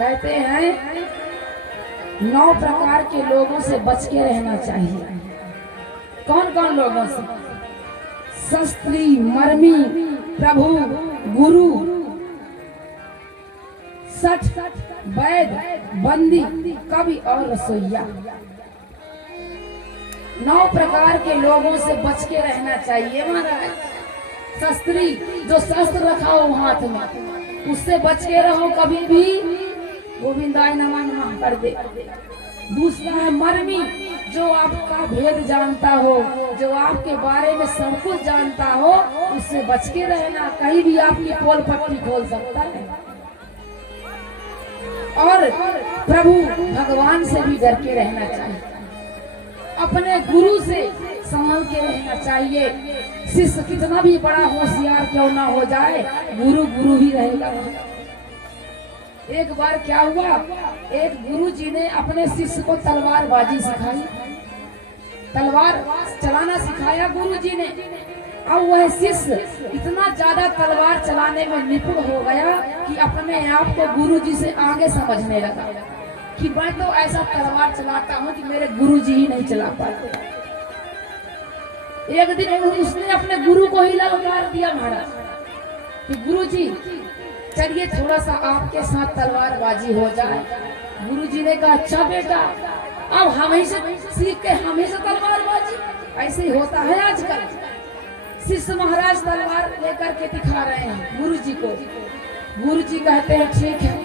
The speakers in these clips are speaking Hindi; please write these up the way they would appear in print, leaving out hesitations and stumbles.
कहते हैं 9 प्रकार के लोगों से बच के रहना चाहिए। कौन कौन लोगों से? शास्त्री, मर्मी, प्रभु, गुरु, सठ, वैद, बंदी, कवि और रसोइया। 9 प्रकार के लोगों से बच के रहना चाहिए महाराज। शास्त्री, जो शस्त्र रखा हो हाथ में, उससे बच के रहो कभी भी, गोविंदाय नमः नमः कर दे। दूसरा है मर्मी, जो आपका भेद जानता हो, जो आपके बारे में सब कुछ जानता हो, उससे बच के रहना, कहीं भी आपकी पोल पट्टी खोल सकता है। और प्रभु भगवान से भी डर के रहना चाहिए, अपने गुरु से संभल के रहना चाहिए। शिष्य कितना भी बड़ा होशियार क्यों ना हो जाए, गुरु गुरु ही रहेगा। एक बार क्या हुआ, एक गुरु जी ने अपने शिष्य को तलवारबाजी सिखाई, तलवार चलाना सिखाया गुरु जी ने। अब वह शिष्य इतना ज्यादा तलवार चलाने में निपुण हो गया कि अपने आप को गुरु जी से आगे समझने लगा कि मैं तो ऐसा तलवार चलाता हूँ कि मेरे गुरु जी ही नहीं चला पाते। एक दिन उसने अपने गुरु को ही ललकार दिया महाराज कि गुरु जी चलिए थोड़ा सा आपके साथ तलवारबाजी हो जाए। गुरु जी ने कहा अच्छा बेटा, अब हम ही से सीख के हम ही से तलवारबाजी, ऐसे ही होता है आजकल। शिष्य महाराज तलवार लेकर के दिखा रहे हैं गुरु जी को। गुरु जी कहते हैं ठीक है,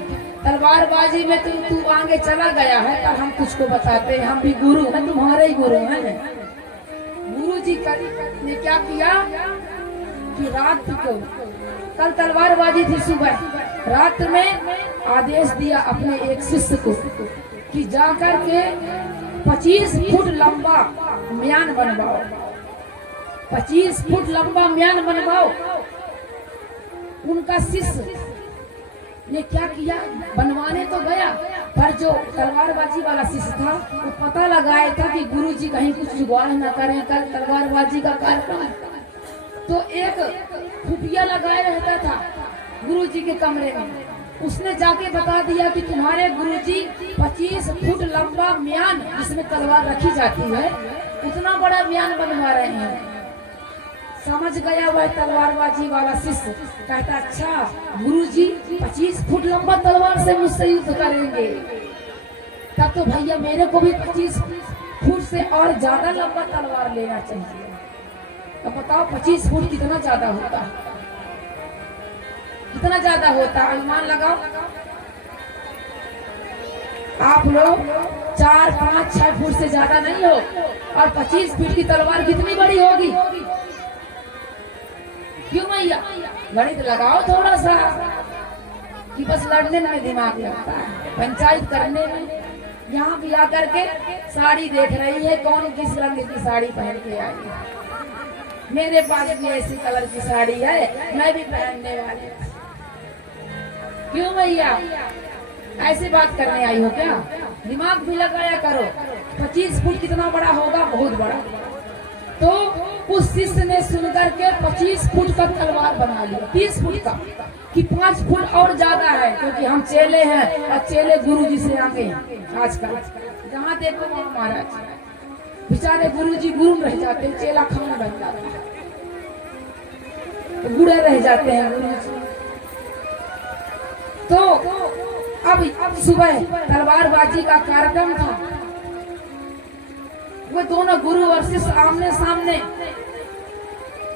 तलवारबाजी में तू आगे चला गया है, पर हम तुझको बताते हैं, हम भी गुरु हैं, तुम्हारे ही गुरु हैं। गुरु जी ने क्या किया कि रात को, कल तलवारबाजी थी सुबह, रात में आदेश दिया अपने एक शिष्य को कि जाकर के 25 फुट लंबा म्यान बनवाओ, 25 फुट लंबा म्यान बनवाओ। उनका शिष्य ने क्या किया, बनवाने तो गया, पर जो तलवारबाजी वाला शिष्य था वो पता लगाया था कि गुरुजी कहीं कुछ जुगाड़ न करें, कल तलवारबाजी का कार्यक्रम। तो एक खुफिया लगाए रहता था गुरुजी के कमरे में, उसने जाके बता दिया कि तुम्हारे गुरुजी 25 फुट लंबा म्यान, जिसमें तलवार रखी जाती है, उतना बड़ा म्यान बनवा रहे हैं। समझ गया वह तलवारबाजी वाला शिष्य, कहता अच्छा गुरुजी 25 फुट लंबा तलवार से मुझसे युद्ध करेंगे, तब तो भैया मेरे को भी 25 फुट से और ज्यादा लंबा तलवार लेना चाहिए। तो बताओ 25 फुट कितना ज्यादा होता है, कितना ज्यादा होता है, अनुमान लगाओ आप लोग। 4, 5, 6 फुट से ज्यादा नहीं हो, और 25 फीट की तलवार कितनी बड़ी होगी। क्यों भैया, गणित लगाओ थोड़ा सा, कि बस लड़ने में दिमाग लगता है, पंचायत करने में। यहाँ भी आकर के साड़ी देख रही है, कौन किस रंग की साड़ी पहन के आई है। मेरे पास भी ऐसी कलर की साड़ी है, मैं भी पहनने वाली। क्यों भैया, ऐसी बात करने आई हो क्या? दिमाग भी लगाया करो। 25 फुट कितना बड़ा होगा, बहुत बड़ा। तो उस शिष्य ने सुनकर के 25 फुट का तलवार बना लिया, 30 फुट का, कि 5 फुट और ज्यादा है, क्योंकि हम चेले हैं और चेले गुरु जी से आगे हैं। आजकल जहाँ देखो वहाँ महाराज बेचारे गुरु जी गुरु रह जाते हैं, चेला खाना बन जाता है, तो गुड़े रह जाते हैं गुरु जी। तो अब सुबह तलवारबाजी का कार्यक्रम था, वो दोनों गुरु और शिष्य आमने सामने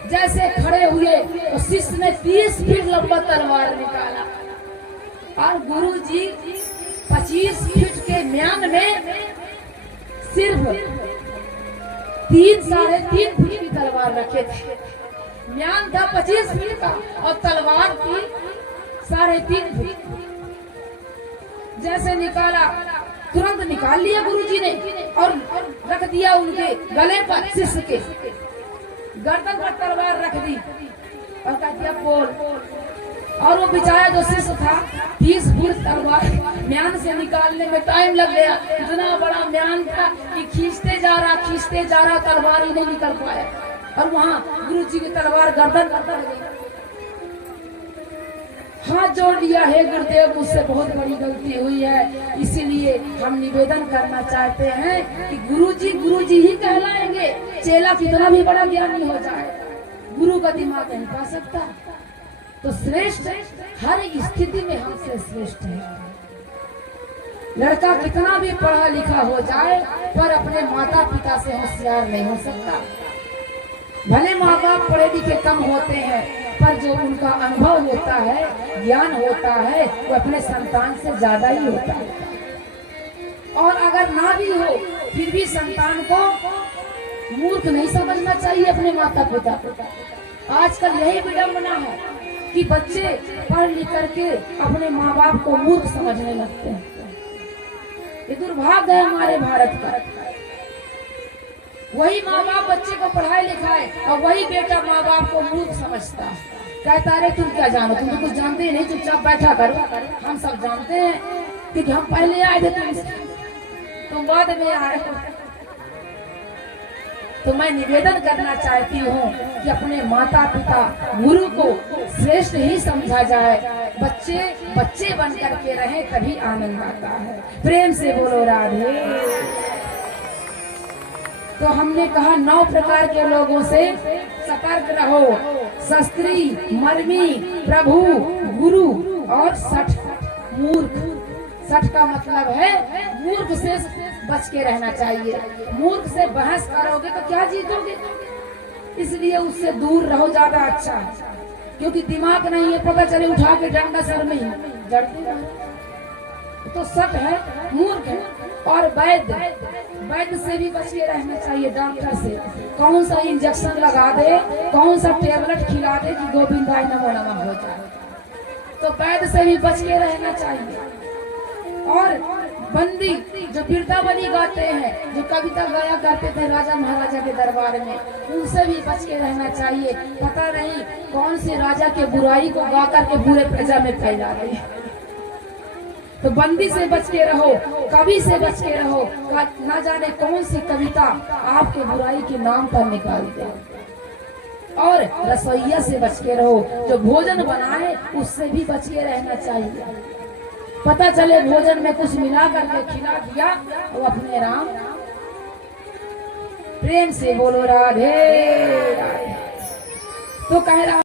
जैसे खड़े हुए, तो शिष्य ने 30 फीट लंबा तलवार निकाला, और गुरु जी 25 फीट के म्यान में सिर्फ 3, 3.5 फीट की तलवार रखे थे। म्यान था 25 फीट का और तलवार थी 3.5 फीट। जैसे निकाला, तुरंत निकाल लिया गुरुजी ने और रख दिया उनके गले पर, शिष्य के गर्दन पर तलवार रख दी और कह दिया बोल। और वो बेचारा जो शिष्य था, 30 फुट तलवार म्यान से निकालने में टाइम लग गया। इतना बड़ा म्यान था कि खींचते जा रहा, तलवार ही नहीं निकल पाया, और वहाँ गुरुजी की तलवार गर्दन पर पड़ गई। हाथ जोड़ लिया, हे गुरुदेव मुझसे बहुत बड़ी गलती हुई है, इसीलिए हम निवेदन करना चाहते हैं कि गुरुजी ही कहलाएंगे। चेला कितना भी बड़ा ज्ञानी हो जाए, गुरु का दिमाग नहीं पा सकता। तो श्रेष्ठ हर स्थिति में हमसे श्रेष्ठ है। लड़का कितना भी पढ़ा लिखा हो जाए पर अपने माता पिता से होशियार नहीं हो सकता। भले माँ बाप पढ़े लिखे कम होते हैं, पर जो उनका अनुभव होता है, ज्ञान होता है, वो अपने संतान से ज्यादा ही होता है। और अगर ना भी हो फिर भी संतान को मूर्ख नहीं समझना चाहिए अपने माता पिता को। आजकल यही विडंबना है कि बच्चे पढ़ लिख करके अपने माँ बाप को मूर्ख समझने लगते हैं। ये दुर्भाग्य है हमारे भारत का। वही माँ बाप बच्चे को पढ़ाए लिखाए और वही बेटा माँ बाप को मूर्ख समझता, कहता रे तुम क्या जानो, तुम तो कुछ जानते ही नहीं, चुपचाप बैठा करो, हम सब जानते हैं क्योंकि हम पहले आए थे, तुम बाद में आए हो। तो मैं निवेदन करना चाहती हूँ कि अपने माता पिता गुरु को श्रेष्ठ ही समझा जाए। बच्चे बच्चे बन करके रहे तभी आनंद आता है। प्रेम से बोलो राधे। तो हमने कहा 9 प्रकार के लोगों से सतर्क रहो, शास्त्री, मर्मी, प्रभु, गुरु और सठ मूर्ख। सठ का मतलब है मूर्ख से बच के रहना चाहिए। मूर्ख से बहस करोगे तो क्या जीतोगे, इसलिए उससे दूर रहो, ज्यादा अच्छा है। क्योंकि दिमाग नहीं है, पता चले उठा के डंडा सर में ही जड़ते तो सठ है, मूर्ख है। और वैद्य से भी बच के रहना चाहिए। डॉक्टर से कौन सा इंजेक्शन लगा दे, कौन सा टेबलेट खिला दे कि गोविंदाय नमो नमः हो जाए, तो वैद्य से भी बच के रहना चाहिए। और बंदी जो बिरदावली गाते हैं, जो कविता गाया करते थे राजा महाराजा के दरबार में, उनसे भी बच के रहना चाहिए। पता नहीं कौन से राजा के बुराई को गा करके पूरे प्रजा में फैला रही है। तो बंदी से बच के रहो, कवि से बच के रहो, ना जाने कौन सी कविता आपके बुराई के नाम पर निकाल दे। और रसोइया से बच के रहो, जो भोजन बनाए उससे भी बच के रहना चाहिए। पता चले भोजन में कुछ मिला करके खिला दिया, वो अपने राम। प्रेम से बोलो राधे राधे। तो कह रहा